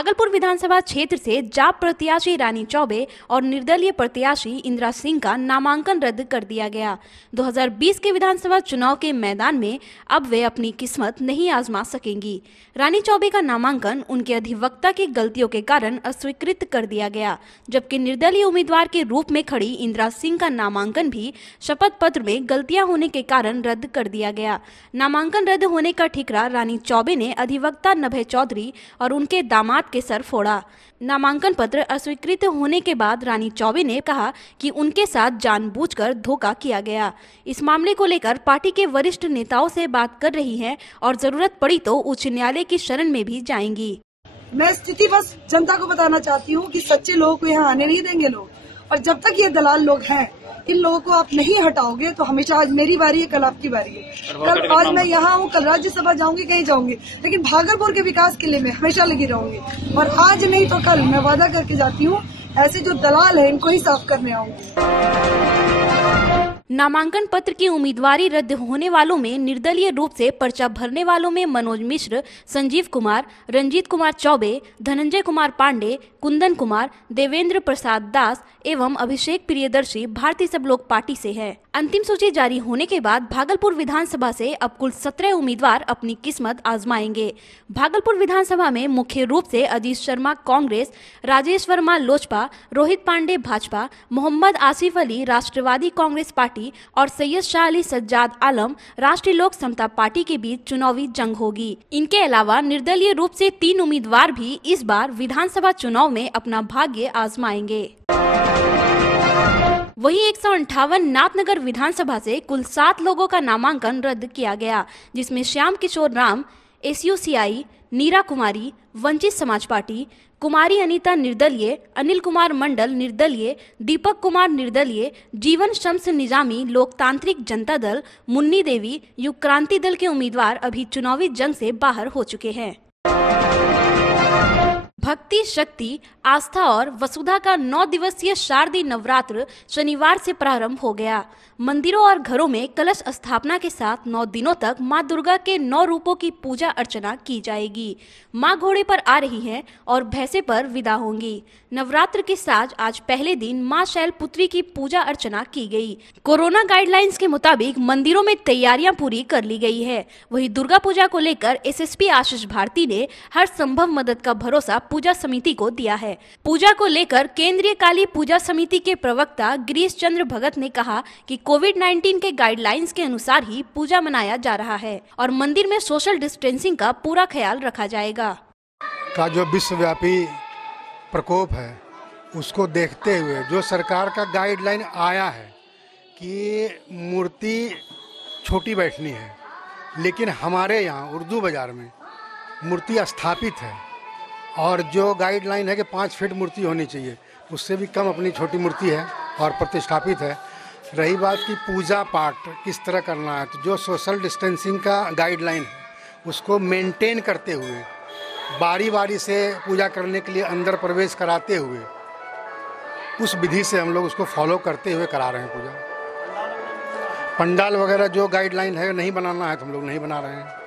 भागलपुर विधानसभा क्षेत्र से जाप प्रत्याशी रानी चौबे और निर्दलीय प्रत्याशी इंदिरा सिंह का नामांकन रद्द कर दिया गया। 2020 के विधानसभा चुनाव के मैदान में अब वे अपनी किस्मत नहीं आजमा सकेंगी। रानी चौबे का नामांकन उनके अधिवक्ता की गलतियों के कारण अस्वीकृत कर दिया गया, जबकि निर्दलीय उम्मीदवार के रूप में खड़ी इंदिरा सिंह का नामांकन भी शपथ पत्र में गलतियां होने के कारण रद्द कर दिया गया। नामांकन रद्द होने का ठिकरा रानी चौबे ने अधिवक्ता नभय चौधरी और उनके दामाद के सर फोड़ा। नामांकन पत्र अस्वीकृत होने के बाद रानी चौबे ने कहा कि उनके साथ जानबूझकर धोखा किया गया। इस मामले को लेकर पार्टी के वरिष्ठ नेताओं से बात कर रही हैं और जरूरत पड़ी तो उच्च न्यायालय की शरण में भी जाएंगी। मैं स्थिति बस जनता को बताना चाहती हूँ कि सच्चे लोगों को यहाँ आने नहीं देंगे लोग, और जब तक ये दलाल लोग हैं, इन लोगों को आप नहीं हटाओगे तो हमेशा आज मेरी बारी है, कल आपकी बारी है। कल आज मैं यहाँ हूँ, कल राज्यसभा जाऊंगी, कहीं जाऊंगी, लेकिन भागलपुर के विकास के लिए मैं हमेशा लगी रहूंगी। और आज नहीं तो कल मैं वादा करके जाती हूँ, ऐसे जो दलाल है इनको ही साफ करने आऊंगी। नामांकन पत्र की उम्मीदवारी रद्द होने वालों में निर्दलीय रूप से पर्चा भरने वालों में मनोज मिश्र, संजीव कुमार, रंजीत कुमार चौबे, धनंजय कुमार पांडे, कुंदन कुमार, देवेंद्र प्रसाद दास एवं अभिषेक प्रियदर्शी भारतीय सब लोग पार्टी से है। अंतिम सूची जारी होने के बाद भागलपुर विधानसभा से अब कुल 17 उम्मीदवार अपनी किस्मत आजमाएंगे। भागलपुर विधानसभा में मुख्य रूप से अजीत शर्मा कांग्रेस, राजेश वर्मा लोजपा, रोहित पांडे भाजपा, मोहम्मद आसिफ अली राष्ट्रवादी कांग्रेस पार्टी और सैयद शाह अली सज्जाद आलम राष्ट्रीय लोक समता पार्टी के बीच चुनावी जंग होगी। इनके अलावा निर्दलीय रूप से 3 उम्मीदवार भी इस बार विधानसभा चुनाव में अपना भाग्य आजमाएंगे। वहीं 158 नाथनगर विधानसभा से कुल 7 लोगों का नामांकन रद्द किया गया, जिसमें श्याम किशोर राम SUCI, नीरा कुमारी वंचित समाज पार्टी, कुमारी अनीता निर्दलीय, अनिल कुमार मंडल निर्दलीय, दीपक कुमार निर्दलीय, जीवन शम्स निजामी लोकतांत्रिक जनता दल, मुन्नी देवी युग क्रांति दल के उम्मीदवार अभी चुनावी जंग से बाहर हो चुके हैं। भक्ति, शक्ति, आस्था और वसुधा का 9 दिवसीय शारदीय नवरात्र शनिवार से प्रारंभ हो गया। मंदिरों और घरों में कलश स्थापना के साथ 9 दिनों तक मां दुर्गा के 9 रूपों की पूजा अर्चना की जाएगी। मां घोड़े पर आ रही हैं और भैंसे पर विदा होंगी। नवरात्र के साथ आज पहले दिन मां शैलपुत्री की पूजा अर्चना की गई। कोरोना गाइडलाइंस के मुताबिक मंदिरों में तैयारियां पूरी कर ली गई है। वहीं दुर्गा पूजा को लेकर SSP आशीष भारती ने हर संभव मदद का भरोसा पूजा समिति को दिया है। पूजा को लेकर केंद्रीय काली पूजा समिति के प्रवक्ता गिरीश चंद्र भगत ने कहा कि कोविड-19 के गाइडलाइंस के अनुसार ही पूजा मनाया जा रहा है और मंदिर में सोशल डिस्टेंसिंग का पूरा ख्याल रखा जाएगा। का जो विश्वव्यापी प्रकोप है उसको देखते हुए जो सरकार का गाइडलाइन आया है कि मूर्ति छोटी बैठनी है, लेकिन हमारे यहाँ उर्दू बाजार में मूर्ति स्थापित है और जो गाइडलाइन है कि 5 फीट मूर्ति होनी चाहिए, उससे भी कम अपनी छोटी मूर्ति है और प्रतिष्ठापित है। रही बात की पूजा पाठ किस तरह करना है, तो जो सोशल डिस्टेंसिंग का गाइडलाइन है उसको मेंटेन करते हुए बारी बारी से पूजा करने के लिए अंदर प्रवेश कराते हुए उस विधि से हम लोग उसको फॉलो करते हुए करा रहे हैं पूजा। पंडाल वगैरह जो गाइडलाइन है नहीं बनाना है तो हम लोग नहीं बना रहे हैं।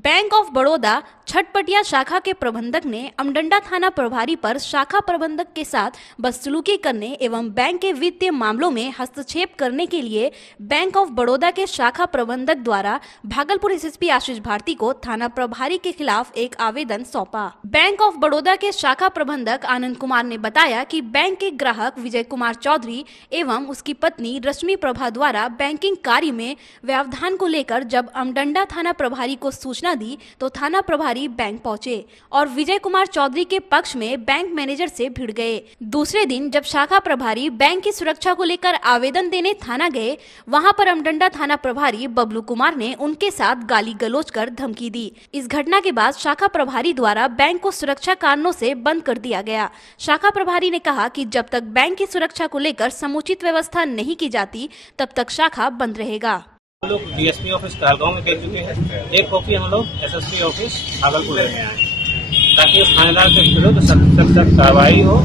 बैंक ऑफ बड़ौदा छटपटिया शाखा के प्रबंधक ने अमडंडा थाना प्रभारी पर शाखा प्रबंधक के साथ बदसलूकी करने एवं बैंक के वित्तीय मामलों में हस्तक्षेप करने के लिए बैंक ऑफ बड़ौदा के शाखा प्रबंधक द्वारा भागलपुर SSP आशीष भारती को थाना प्रभारी के खिलाफ एक आवेदन सौंपा। बैंक ऑफ बड़ौदा के शाखा प्रबंधक आनंद कुमार ने बताया कि बैंक के ग्राहक विजय कुमार चौधरी एवं उसकी पत्नी रश्मि प्रभा द्वारा बैंकिंग कार्य में व्यवधान को लेकर जब अमडंडा थाना प्रभारी को सूचना दी तो थाना प्रभारी बैंक पहुंचे और विजय कुमार चौधरी के पक्ष में बैंक मैनेजर से भिड़ गए। दूसरे दिन जब शाखा प्रभारी बैंक की सुरक्षा को लेकर आवेदन देने थाना गए, वहां पर अमडंडा थाना प्रभारी बबलू कुमार ने उनके साथ गाली गलौज कर धमकी दी। इस घटना के बाद शाखा प्रभारी द्वारा बैंक को सुरक्षा कारणों से बंद कर दिया गया। शाखा प्रभारी ने कहा कि जब तक बैंक की सुरक्षा को लेकर समुचित व्यवस्था नहीं की जाती तब तक शाखा बंद रहेगा। हम लोग DSP ऑफिस कहलगांव में भेज चुके हैं, एक कॉपी हम लोग SSP ऑफिस भागलपुर ले गए हैं ताकि उस थानेदार के विरुद्ध सख्त कार्रवाई हो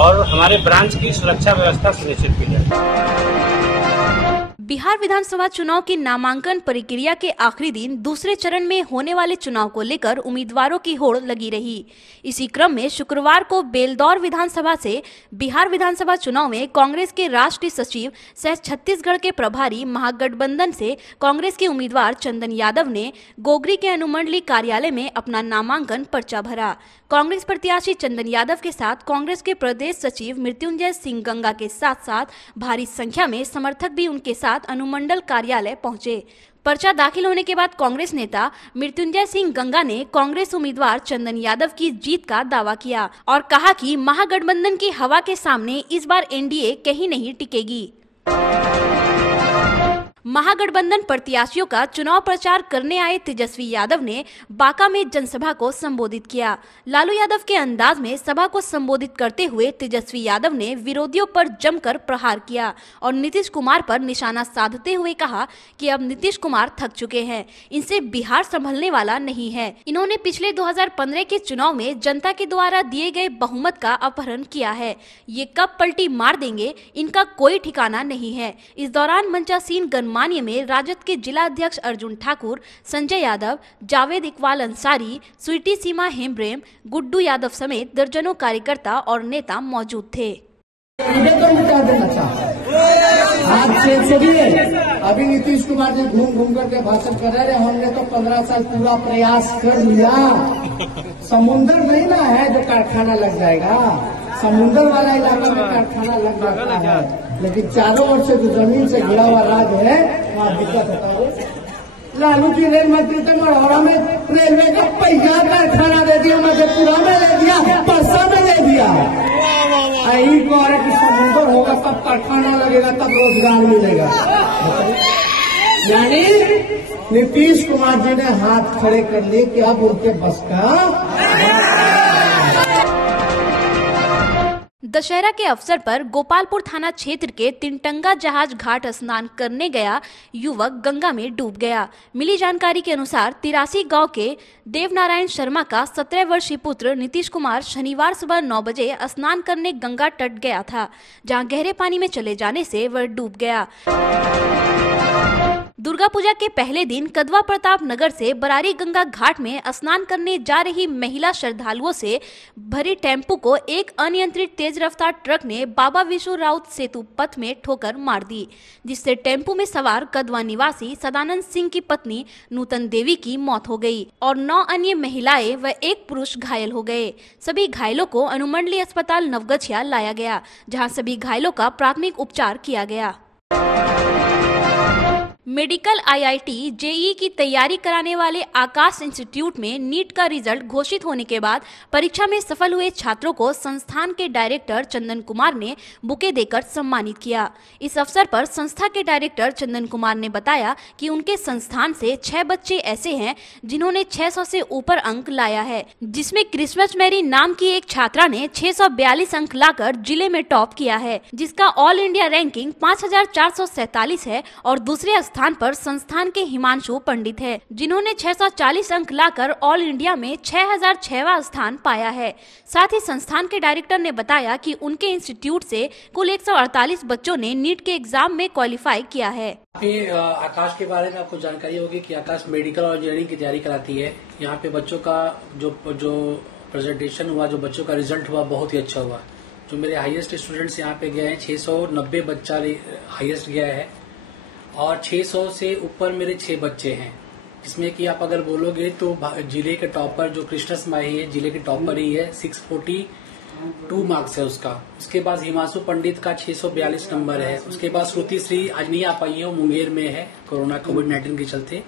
और हमारे ब्रांच की सुरक्षा व्यवस्था सुनिश्चित की जाए। बिहार विधानसभा चुनाव की नामांकन प्रक्रिया के आखिरी दिन दूसरे चरण में होने वाले चुनाव को लेकर उम्मीदवारों की होड़ लगी रही। इसी क्रम में शुक्रवार को बेलदौर विधानसभा से बिहार विधानसभा चुनाव में कांग्रेस के राष्ट्रीय सचिव सह छत्तीसगढ़ के प्रभारी महागठबंधन से कांग्रेस के उम्मीदवार चंदन यादव ने गोगरी के अनुमंडलीय कार्यालय में अपना नामांकन पर्चा भरा। कांग्रेस प्रत्याशी चंदन यादव के साथ कांग्रेस के प्रदेश सचिव मृत्युंजय सिंह गंगा के साथ साथ भारी संख्या में समर्थक भी उनके साथ अनुमंडल कार्यालय पहुंचे। पर्चा दाखिल होने के बाद कांग्रेस नेता मृत्युंजय सिंह गंगा ने कांग्रेस उम्मीदवार चंदन यादव की जीत का दावा किया और कहा कि महागठबंधन की हवा के सामने इस बार एनडीए कहीं नहीं टिकेगी। महागठबंधन प्रत्याशियों का चुनाव प्रचार करने आए तेजस्वी यादव ने बांका में जनसभा को संबोधित किया। लालू यादव के अंदाज में सभा को संबोधित करते हुए तेजस्वी यादव ने विरोधियों पर जमकर प्रहार किया और नीतीश कुमार पर निशाना साधते हुए कहा कि अब नीतीश कुमार थक चुके हैं, इनसे बिहार संभलने वाला नहीं है। इन्होंने पिछले 2015 के चुनाव में जनता के द्वारा दिए गए बहुमत का अपहरण किया है। ये कब पलटी मार देंगे, इनका कोई ठिकाना नहीं है। इस दौरान मंचासीन गणमान्य में राजद के जिला अध्यक्ष अर्जुन ठाकुर, संजय यादव, जावेद इकबाल अंसारी, स्वीटी सीमा हेम्ब्रेम, गुड्डू यादव समेत दर्जनों कार्यकर्ता और नेता मौजूद थे। अभी नीतीश कुमार जी घूम घूम करके भाषण कर रहे हैं। हमने तो 15 साल पूरा प्रयास कर लिया। समुंदर नहीं ना है जो कारखाना लग जाएगा, समुंदर वाला इलाका में कारखाना लग जाता है, लेकिन चारों ओर से जो जमीन से घिरा हुआ राज्य है वहाँ दिक्कत होता है। लालू जी रेल मंत्री थे, मढ़ौरा में रेलवे का पहिया कारखाना दे दिया, मधेपुरा में ले दिया, परसा में ले दिया। यही कह रहे कि समुंदर होगा तब कारखाना लगेगा, तब रोजगार मिलेगा। यानी नीतीश कुमार जी ने हाथ खड़े कर लिए कि अब उनके बस का। दशहरा के अवसर पर गोपालपुर थाना क्षेत्र के तिनटंगा जहाज घाट स्नान करने गया युवक गंगा में डूब गया। मिली जानकारी के अनुसार 83 गांव के देवनारायण शर्मा का 17 वर्षीय पुत्र नीतीश कुमार शनिवार सुबह 9 बजे स्नान करने गंगा तट गया था, जहां गहरे पानी में चले जाने से वह डूब गया। दुर्गा पूजा के पहले दिन कदवा प्रताप नगर से बरारी गंगा घाट में स्नान करने जा रही महिला श्रद्धालुओं से भरी टेम्पो को एक अनियंत्रित तेज रफ्तार ट्रक ने बाबा विशु राउत सेतु पथ में ठोकर मार दी, जिससे टेम्पो में सवार कदवा निवासी सदानंद सिंह की पत्नी नूतन देवी की मौत हो गई और 9 अन्य महिलाएं व एक पुरुष घायल हो गए। सभी घायलों को अनुमंडलीय अस्पताल नवगछिया लाया गया, जहाँ सभी घायलों का प्राथमिक उपचार किया गया। मेडिकल आईआईटी जेईई की तैयारी कराने वाले आकाश इंस्टीट्यूट में नीट का रिजल्ट घोषित होने के बाद परीक्षा में सफल हुए छात्रों को संस्थान के डायरेक्टर चंदन कुमार ने बुके देकर सम्मानित किया। इस अवसर पर संस्था के डायरेक्टर चंदन कुमार ने बताया कि उनके संस्थान से 6 बच्चे ऐसे हैं जिन्होंने 600 से ऊपर अंक लाया है, जिसमें क्रिसमस मैरी नाम की एक छात्रा ने 642 अंक लाकर जिले में टॉप किया है, जिसका ऑल इंडिया रैंकिंग 5447 है। और दूसरे स्थान पर संस्थान के हिमांशु पंडित है, जिन्होंने 640 अंक लाकर ऑल इंडिया में 6006वां स्थान पाया है। साथ ही संस्थान के डायरेक्टर ने बताया कि उनके इंस्टीट्यूट से कुल 148 बच्चों ने नीट के एग्जाम में क्वालिफाई किया है। आकाश के बारे में आपको जानकारी होगी कि आकाश मेडिकल और इंजीनियरिंग की तैयारी कराती है। यहाँ पे बच्चों का जो प्रेजेंटेशन हुआ, जो बच्चों का रिजल्ट हुआ, बहुत ही अच्छा हुआ। जो मेरे हाईएस्ट स्टूडेंट्स यहाँ पे गए हैं, 690 बच्चा हाईएस्ट गया है और 600 से ऊपर मेरे 6 बच्चे हैं, जिसमें कि आप अगर बोलोगे तो जिले के टॉपर जो कृष्णस माही है, जिले के टॉपर ही है, 642 मार्क्स है उसका। उसके बाद हिमांशु पंडित का 642 नंबर है। उसके बाद श्रुति श्री आज नहीं आ पाई है, वो मुंगेर में है, कोविड-19 के चलते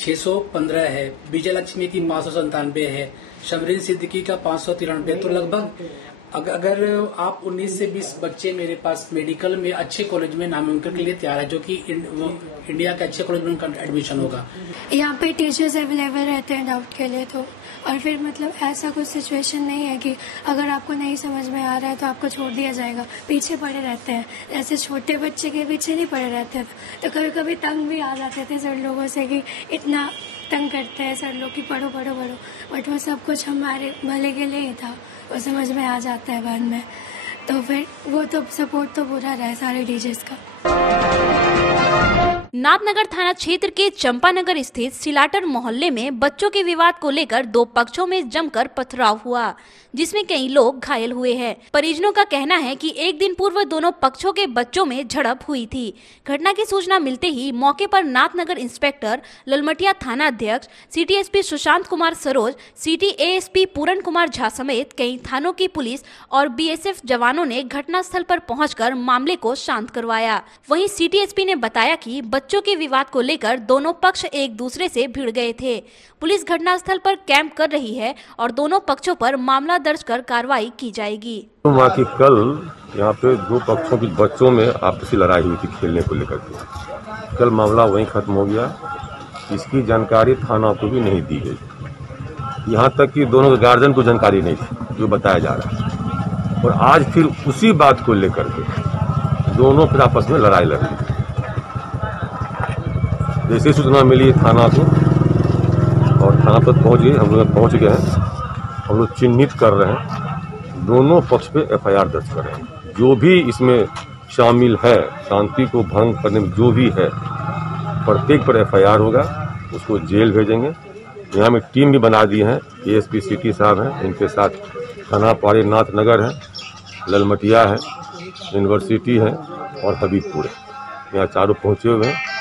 615 है। विजय लक्ष्मी की 597 है। शमरीन सिद्दीकी का 593। तो लगभग अगर आप 19 से 20 बच्चे मेरे पास मेडिकल में अच्छे कॉलेज में नामांकन के लिए तैयार है, जो कि इंडिया के अच्छे कॉलेज में उनका एडमिशन होगा। यहाँ पे टीचर्स अवेलेबल रहते हैं डाउट के लिए, तो और फिर मतलब ऐसा कुछ सिचुएशन नहीं है कि अगर आपको नहीं समझ में आ रहा है तो आपको छोड़ दिया जाएगा। पीछे पड़े रहते हैं, ऐसे छोटे बच्चे के पीछे नहीं पड़े रहते, तो कभी कभी तंग भी आ जाते थे सर लोगों से कि इतना तंग करते हैं सर लोग कि पढ़ो पढ़ो पढ़ो, बट वो सब कुछ हमारे भले के लिए ही था, वो समझ में आ जाता है बाद में। तो फिर वो तो सपोर्ट तो पूरा रहा है सारे टीचर्स का। नाथनगर थाना क्षेत्र के चंपानगर स्थित सिलाटर मोहल्ले में बच्चों के विवाद को लेकर दो पक्षों में जमकर पथराव हुआ, जिसमें कई लोग घायल हुए हैं। परिजनों का कहना है कि एक दिन पूर्व दोनों पक्षों के बच्चों में झड़प हुई थी। घटना की सूचना मिलते ही मौके पर नाथनगर इंस्पेक्टर ललमटिया थाना अध्यक्ष city SP Sushant Kumar Saroj, city ASP Puran Kumar Jha समेत कई थानों की पुलिस और बीएसएफ जवानों ने घटनास्थल पर पहुंचकर मामले को शांत करवाया। वहीं सिटी एसपी ने बताया कि बच्चों के विवाद को लेकर दोनों पक्ष एक दूसरे से भिड़ गए थे। पुलिस घटनास्थल पर कैंप कर रही है और दोनों पक्षों पर मामला दर्ज कर कार्रवाई की जाएगी। वहाँ की कल यहाँ पे दो पक्षों की बच्चों में आपसी लड़ाई हुई थी खेलने को लेकर के। कल मामला वहीं खत्म हो गया। इसकी जानकारी थाना को भी नहीं दी गई, यहाँ तक कि दोनों के गार्जियन को जानकारी नहीं थी जो बताया जा रहा है। और आज फिर उसी बात को लेकर के दोनों फिर आपस में लड़ाई लड़ रही। जैसे सूचना मिली थाना को और थाना तक पहुँच गए, हम लोग पहुँच गए हैं। हम लोग चिन्हित कर रहे हैं, दोनों पक्ष पे एफआईआर दर्ज कर रहे हैं। जो भी इसमें शामिल है, शांति को भंग करने में जो भी है, प्रत्येक पर एफआईआर होगा, उसको जेल भेजेंगे। यहाँ में टीम भी बना दी है, एएसपी सिटी साहब हैं, इनके साथ थाना पारे नाथनगर है, ललमटिया है, यूनिवर्सिटी है और हबीबपुर है। यहाँ चारों पहुँचे हुए हैं।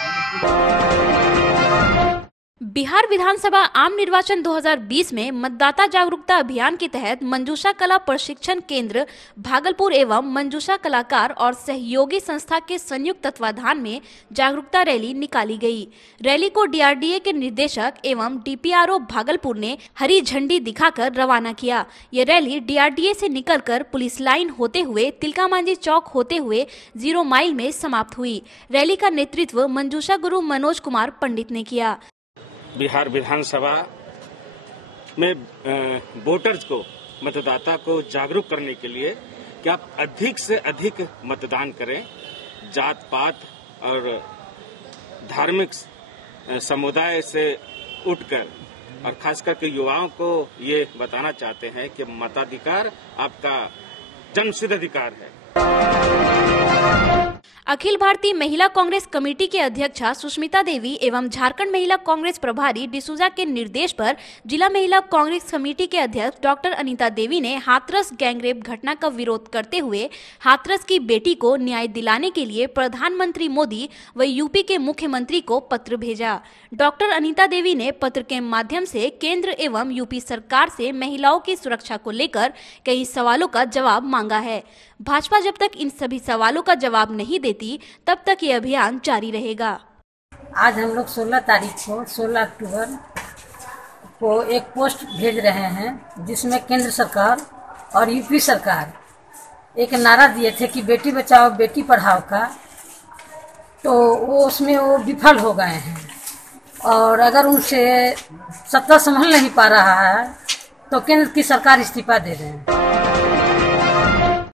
बिहार विधानसभा आम निर्वाचन 2020 में मतदाता जागरूकता अभियान के तहत मंजूषा कला प्रशिक्षण केंद्र भागलपुर एवं मंजूषा कलाकार और सहयोगी संस्था के संयुक्त तत्वाधान में जागरूकता रैली निकाली गई। रैली को डीआरडीए के निदेशक एवं डीपीआरओ भागलपुर ने हरी झंडी दिखाकर रवाना किया। ये रैली डीआरडीए से निकलकर पुलिस लाइन होते हुए तिलका मांझी चौक होते हुए 0 माइल में समाप्त हुई। रैली का नेतृत्व मंजूषा गुरु मनोज कुमार पंडित ने किया। बिहार विधानसभा में वोटर्स को, मतदाता को जागरूक करने के लिए कि आप अधिक से अधिक मतदान करें। जात पात और धार्मिक समुदाय से उठकर, और खास करके युवाओं को ये बताना चाहते हैं कि मताधिकार आपका जन्मसिद्ध अधिकार है। अखिल भारतीय महिला कांग्रेस कमेटी के अध्यक्षा सुष्मिता देवी एवं झारखंड महिला कांग्रेस प्रभारी डिसूजा के निर्देश पर जिला महिला कांग्रेस कमेटी के अध्यक्ष डॉक्टर अनीता देवी ने हाथरस गैंगरेप घटना का विरोध करते हुए हाथरस की बेटी को न्याय दिलाने के लिए प्रधानमंत्री मोदी व यूपी के मुख्यमंत्री को पत्र भेजा। डॉक्टर अनीता देवी ने पत्र के माध्यम से केंद्र एवं यूपी सरकार से महिलाओं की सुरक्षा को लेकर कई सवालों का जवाब मांगा है। भाजपा जब तक इन सभी सवालों का जवाब नहीं देती तब तक ये अभियान जारी रहेगा। आज हम लोग 16 तारीख को 16 अक्टूबर को एक पोस्ट भेज रहे हैं, जिसमें केंद्र सरकार और यूपी सरकार एक नारा दिए थे कि बेटी बचाओ बेटी पढ़ाओ का, तो वो उसमें वो विफल हो गए हैं। और अगर उनसे सत्ता संभल नहीं पा रहा है तो केंद्र की सरकार इस्तीफा दे रहे हैं।